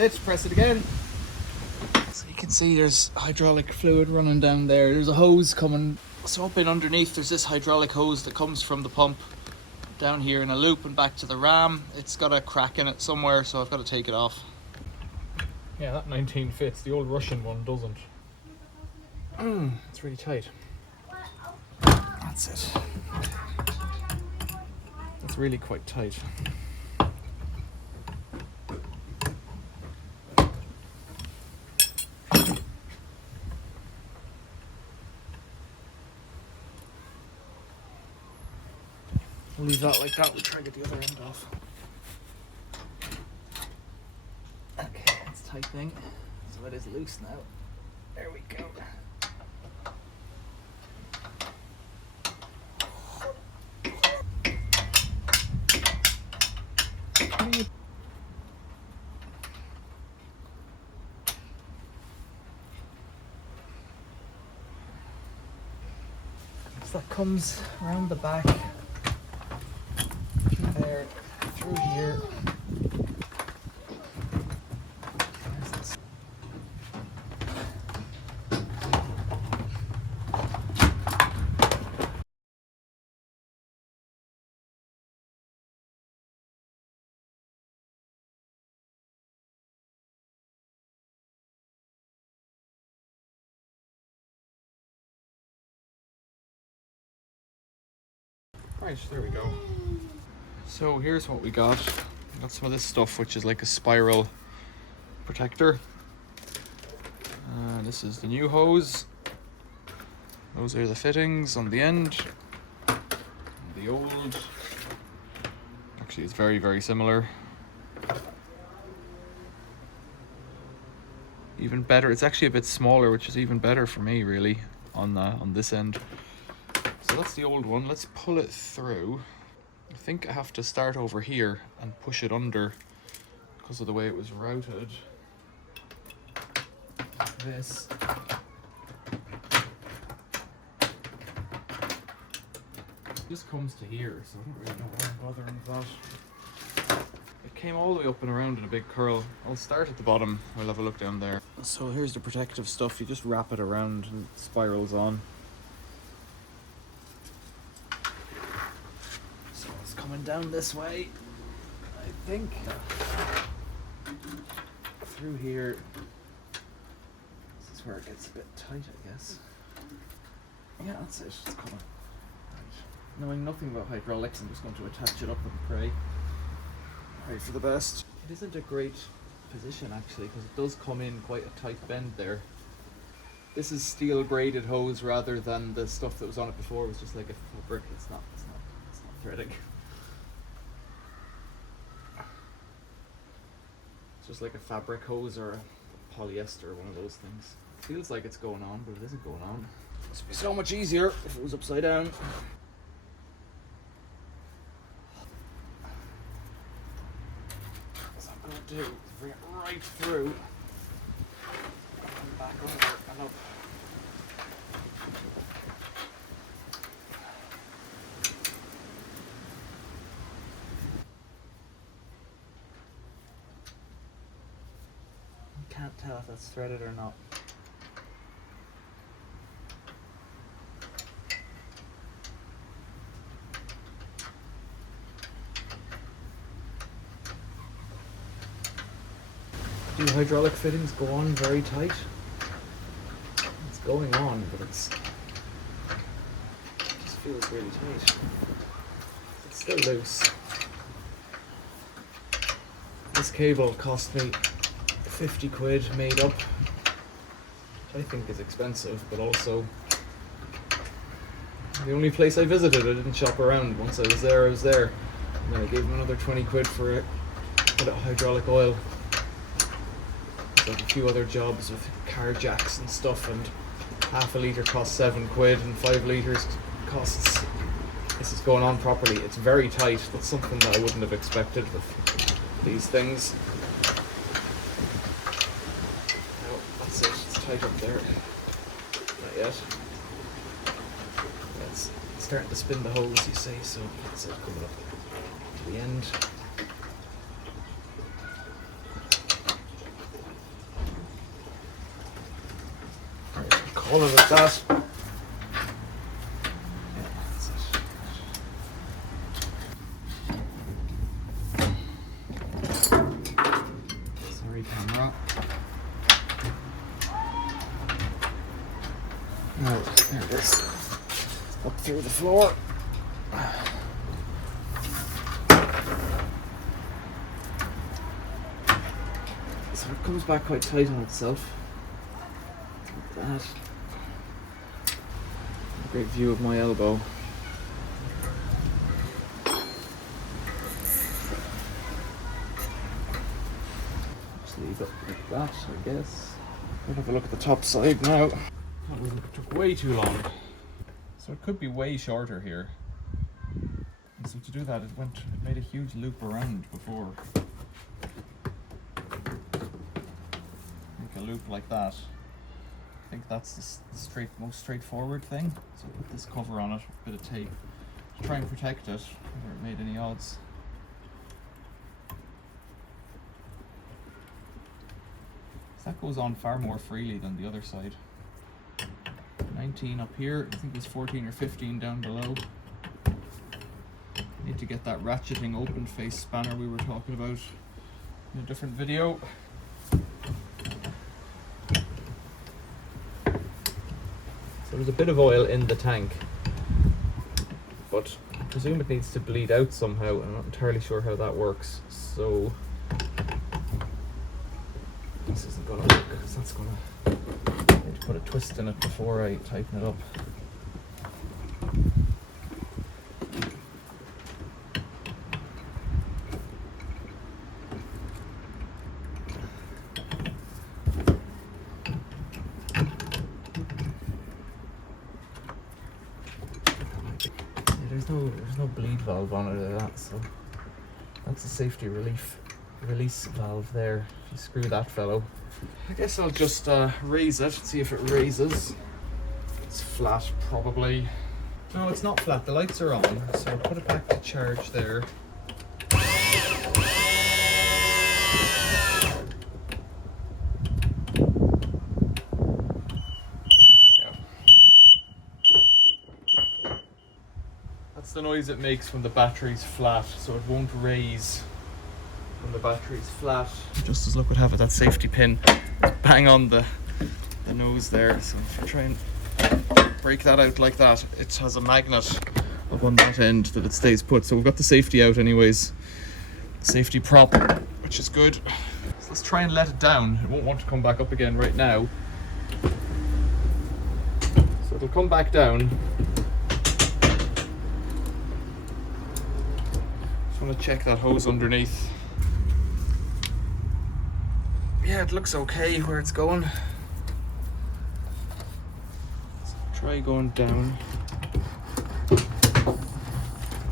it, press it again. So you can see there's hydraulic fluid running down there. There's a hose coming. So up in underneath there's this hydraulic hose that comes from the pump down here in a loop and back to the ram. It's got a crack in it somewhere, so I've got to take it off. Yeah, that 19 fits. The old Russian one doesn't. It's really tight. That's it. That's really quite tight. We'll leave that like that. We'll try and get the other end off. Okay, it's tightening. So it is loose now. There we go. So that comes around the back, there, through here. Right, there we go. So here's what we got. We got some of this stuff, which is like a spiral protector. This is the new hose. Those are the fittings on the end. And the old. Actually, it's very, very similar. Even better. It's actually a bit smaller, which is even better for me, really, on this end. So that's the old one. Let's pull it through. I think I have to start over here and push it under because of the way it was routed. This. This comes to here, so I don't really know why I'm bothering with that. It came all the way up and around in a big curl. I'll start at the bottom. We'll have a look down there. So here's the protective stuff. You just wrap it around and it spirals on. Coming down this way, I think. Through here. This is where it gets a bit tight, I guess. Yeah, that's it. It's coming. Right. Knowing nothing about hydraulics, I'm just going to attach it up and pray. Pray for the best. It isn't a great position actually, because it does come in quite a tight bend there. This is steel braided hose rather than the stuff that was on it before. It was just like a fabric. It's not threading. Just like a fabric hose or a polyester, one of those things. Feels like it's going on, but it isn't going on. This would be so much easier if it was upside down. So I'm going to do is bring it right through and back under and up. Can't tell if that's threaded or not. Do hydraulic fittings go on very tight? It's going on, but it just feels really tight. It's still loose. This cable cost me 50 quid made up, which I think is expensive, but also the only place I visited, I didn't shop around. Once I was there, I was there. And then I gave them another 20 quid for a bit of hydraulic oil. There's like a few other jobs with car jacks and stuff, and half a litre costs 7 quid and 5 litres costs. This is going on properly. It's very tight. That's something that I wouldn't have expected with these things. Tight up there. Not yet. It's starting to spin the hose, you see, so that's it coming up to the end. All of it, that. Yeah, that's it. Sorry, camera. No, there it is. Up through the floor. So it comes back quite tight on itself. Like that. A great view of my elbow. Just leave it like that, I guess. We'll have a look at the top side now. That one took way too long. So it could be way shorter here. And so to do that, it made a huge loop around before. Make a loop like that. I think that's the most straightforward thing. So put this cover on it, a bit of tape, to try and protect it, whether it made any odds. So that goes on far more freely than the other side. 19 up here, I think it was 14 or 15 down below. Need to get that ratcheting open face spanner we were talking about in a different video. So there's a bit of oil in the tank, but I presume it needs to bleed out somehow. I'm not entirely sure how that works, so this isn't going to work because that's going to need to put a twist in it before I tighten it up. There's no bleed valve on it or that, so that's a safety release valve there. If you screw that fellow, I guess I'll just raise it, see if it raises. It's flat probably. No, it's not flat. The lights are on, so I'll put it back to charge there. That's the noise it makes when the battery's flat, so it won't raise when the battery's flat. Just as luck would have it, that safety pin bang on the nose there, so if you try and break that out like that, it has a magnet up on that end that it stays put. So we've got the safety out anyways, safety prop, which is good. So let's try and let it down. It won't want to come back up again right now. So it'll come back down. Just want to check that hose underneath. Yeah, it looks okay where it's going. Let's try going down.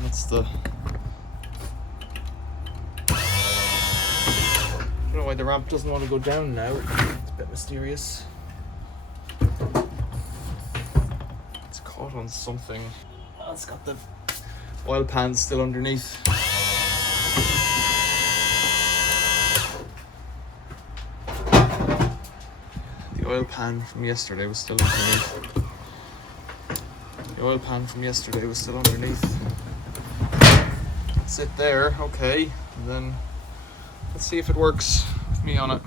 That's the... I don't know why the ramp doesn't want to go down now. It's a bit mysterious. It's caught on something. Oh, it's got the oil pan still underneath. The oil pan from yesterday was still underneath. The oil pan from yesterday was still underneath. Sit there, okay, and then let's see if it works with me on it.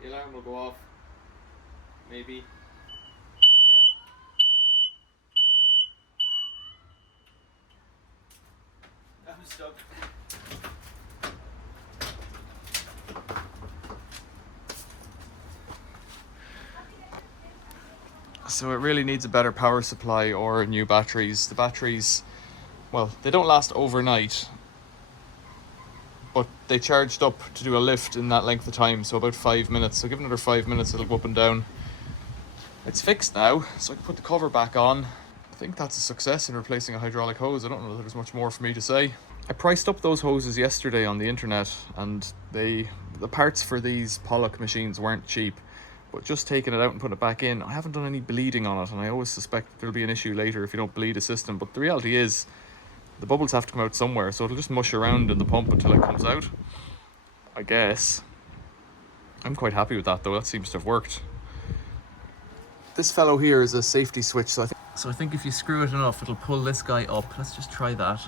The alarm will go off, maybe. Yeah. I'm stuck. So it really needs a better power supply or new batteries. The batteries, well, they don't last overnight, but they charged up to do a lift in that length of time, so about 5 minutes. So give it another 5 minutes, it'll go up and down. It's fixed now, so I can put the cover back on. I think that's a success in replacing a hydraulic hose. I don't know if there's much more for me to say. I priced up those hoses yesterday on the internet, and the parts for these Pollock machines weren't cheap. but just taking it out and putting it back in, I haven't done any bleeding on it, and I always suspect there'll be an issue later if you don't bleed a system. But the reality is the bubbles have to come out somewhere, so it'll just mush around in the pump until it comes out, I guess. I'm quite happy with that though. That seems to have worked. This fellow here is a safety switch, so I think if you screw it enough, it'll pull this guy up. Let's just try that.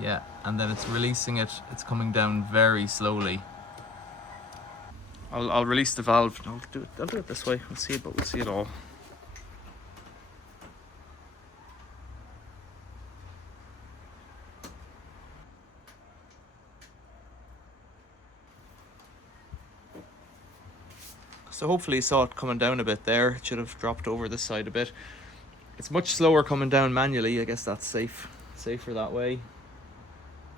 Yeah, and then it's releasing it. It's coming down very slowly. I'll release the valve. I'll do it this way. We'll see it, but we'll see it all. So hopefully you saw it coming down a bit there. It should have dropped over this side a bit. It's much slower coming down manually. I guess that's safer that way.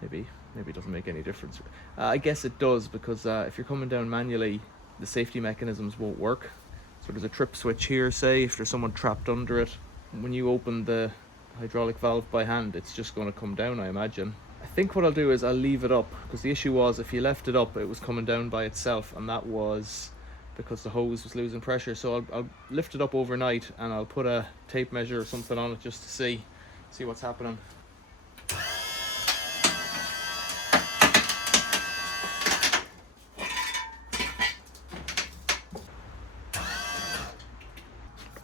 Maybe it doesn't make any difference. I guess it does, because if you're coming down manually, the safety mechanisms won't work. So there's a trip switch here, say, if there's someone trapped under it. When you open the hydraulic valve by hand, it's just going to come down, I imagine. I think what I'll do is I'll leave it up, because the issue was if you left it up, it was coming down by itself, and that was because the hose was losing pressure. So I'll lift it up overnight, and I'll put a tape measure or something on it just to see what's happening.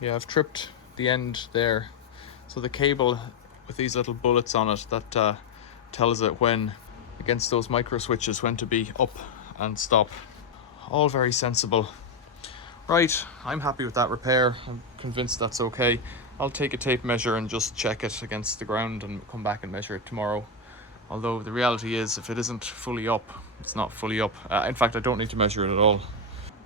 Yeah, I've tripped the end there. So the cable with these little bullets on it, that tells it when, against those micro switches, when to be up and stop. All very sensible. Right, I'm happy with that repair. I'm convinced that's okay. I'll take a tape measure and just check it against the ground and come back and measure it tomorrow. Although the reality is, if it isn't fully up, it's not fully up. In fact, I don't need to measure it at all.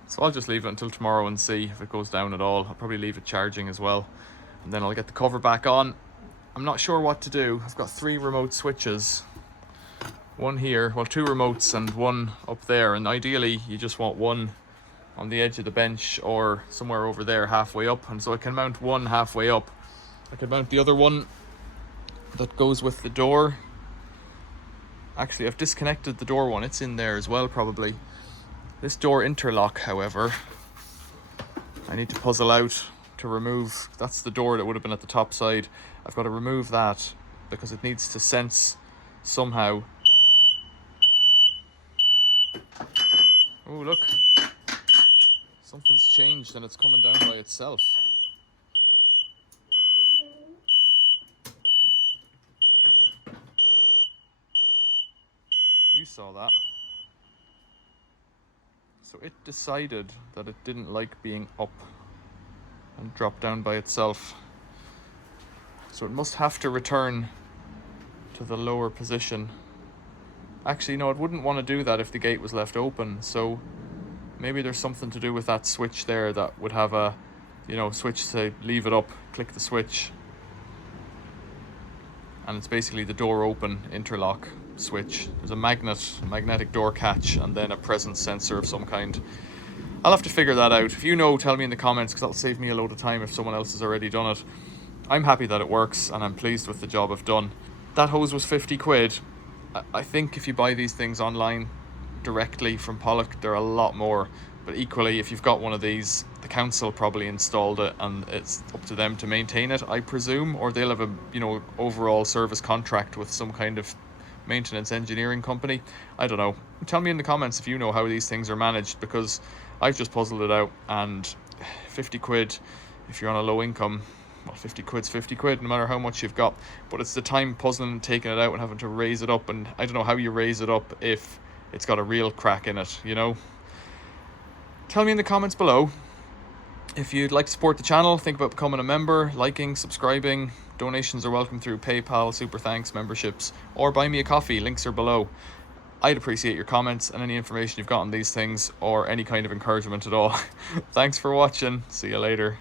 So I'll just leave it until tomorrow and see if it goes down at all. I'll probably leave it charging as well, and then I'll get the cover back on. I'm not sure what to do. I've got 3 remote switches. One here, well, 2 remotes and 1 up there, and ideally you just want one on the edge of the bench or somewhere over there halfway up, and so I can mount one halfway up. I can mount the other one that goes with the door. Actually, I've disconnected the door one. It's in there as well, probably. This door interlock, however, I need to puzzle out to remove. That's the door that would have been at the top side. I've got to remove that because it needs to sense somehow. Oh, look. Something's changed and it's coming down by itself. You saw that. So it decided that it didn't like being up and dropped down by itself. So it must have to return to the lower position. Actually, no, it wouldn't want to do that if the gate was left open. So maybe there's something to do with that switch there that would have a, switch to leave it up, click the switch. And it's basically the door open interlock switch. There's a magnetic door catch, and then a presence sensor of some kind. I'll have to figure that out. If you know, tell me in the comments, because that'll save me a load of time if someone else has already done it. I'm happy that it works, and I'm pleased with the job I've done. That hose was 50 quid. I think if you buy these things online directly from Pollock, they're a lot more. But equally, if you've got one of these, the council probably installed it, and it's up to them to maintain it, I presume, or they'll have a overall service contract with some kind of maintenance engineering company. I don't know. Tell me in the comments if you know how these things are managed, because I've just puzzled it out, and 50 quid if you're on a low income, well, 50 quid's 50 quid no matter how much you've got, but it's the time puzzling and taking it out and having to raise it up, and I don't know how you raise it up if it's got a real crack in it, Tell me in the comments below. If you'd like to support the channel, think about becoming a member, liking, subscribing. Donations are welcome through PayPal, Super Thanks, memberships, or buy me a coffee. Links are below. I'd appreciate your comments and any information you've got on these things, or any kind of encouragement at all. Thanks for watching. See you later.